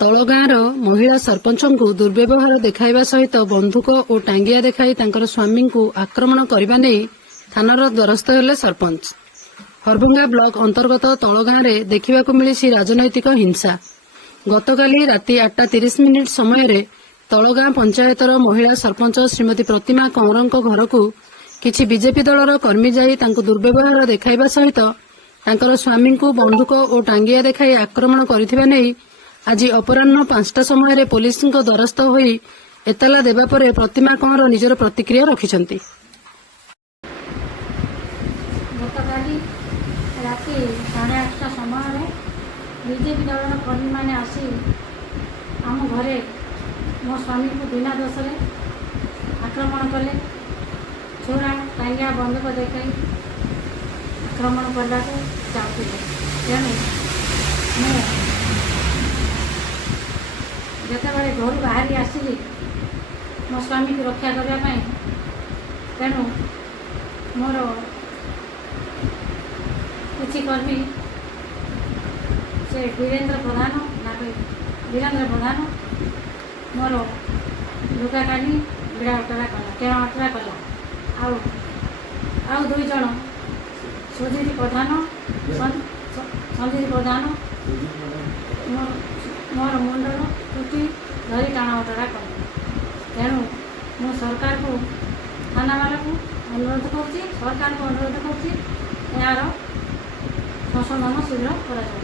ତଳଗାଁର ମହିଳା ସରପଞ୍ଚଙ୍କୁ ଦୁର୍ବ୍ୟବହାର ଦେଖାଇବା ସହିତ ବନ୍ଧୁକ ଓ ଟାଙ୍ଗିଆ ଦେଖାଇ ତାଙ୍କର ସ୍ୱାମୀଙ୍କୁ ଆକ୍ରମଣ କରିବା ନେଇ ଥାନାର ଦ୍ୱାରସ୍ଥ ହେଲେ ସରପଞ୍ଚ। ହରଭଙ୍ଗା ବ୍ଲକ ଅନ୍ତର୍ଗତ ତଳଗାଁରେ ଦେଖିବାକୁ ମିଳିଛି ରାଜନୈତିକ ହିଂସା। ଗତକାଲି ରାତି 8:30 ସମୟରେ ତଳଗାଁ ପଞ୍ଚାୟତର ମହିଳା ସରପଞ୍ଚ ଶ୍ରୀମତୀ ପ୍ରତିମା କୌରଙ୍କ ଘରକୁ କିଛି ବିଜେପି ଦଳର କର୍ମୀ ଯାଇ ତାଙ୍କୁ ଦୁର୍ବ୍ୟବହାର ଦେଖାଇବା ସହିତ ତାଙ୍କର ସ୍ୱାମୀଙ୍କୁ ବନ୍ଧୁକ ଓ ଟାଙ୍ଗିଆ ଦେଖାଇ ଆକ୍ରମଣ କରିଥିବା ନେଇ ଆଜି ଅପରାହ୍ନ 5ଟା ସମୟରେ ପୋଲିସଙ୍କ ଦ୍ୱାରସ୍ଥ ହୋଇ ଏତଲା ଦେବା ପରେ ପ୍ରତିମା କୌର ନିଜର ପ୍ରତିକ୍ରିୟା ରଖିଛନ୍ତି। ଗତକାଲି ରାତି 8:30 ସମୟରେ ବିଜେପି ଦଳର କର୍ମୀମାନେ ଆସି ଆମ ଘରେ ମୋ ସ୍ୱାମୀଙ୍କୁ ବିନା ଦୋଷରେ ଆକ୍ରମଣ କଲେ। ଛୁରା ଟାଙ୍ଗିଆ ବନ୍ଧୁକ ଦେଖାଇ ଆକ୍ରମଣ କରିବାକୁ ଚାହୁଁଥିଲେ। ତେଣୁ ମୁଁ ଯେତେବେଳେ ଘରୁ ବାହାରି ଆସିଲି ମୋ ସ୍ୱାମୀକୁ ରକ୍ଷା କରିବା ପାଇଁ, ତେଣୁ ମୋର କିଛି କର୍ମୀ ସେ ବୀରେନ୍ଦ୍ର ପ୍ରଧାନ ମୋର ଲୁଗା କାନି ବିଡ଼ା ଅଟରା କଲା, ଟେଣା ଅଟରା କଲା। ଆଉ 2 ଜଣ ସୁଜିତ ପ୍ରଧାନ ସଞ୍ଜିତ ପ୍ରଧାନ ମୋର ମୁଣ୍ଡର ଚୁଟି ଧରି ଟାଣା ଅଟରା କଲେ। ତେଣୁ ମୁଁ ସରକାରକୁ ଥାନାବାଲାକୁ ଅନୁରୋଧ କରୁଛି, ଏହାର ସଂଶୋଧନ ଶୀଘ୍ର କରାଯାଉ।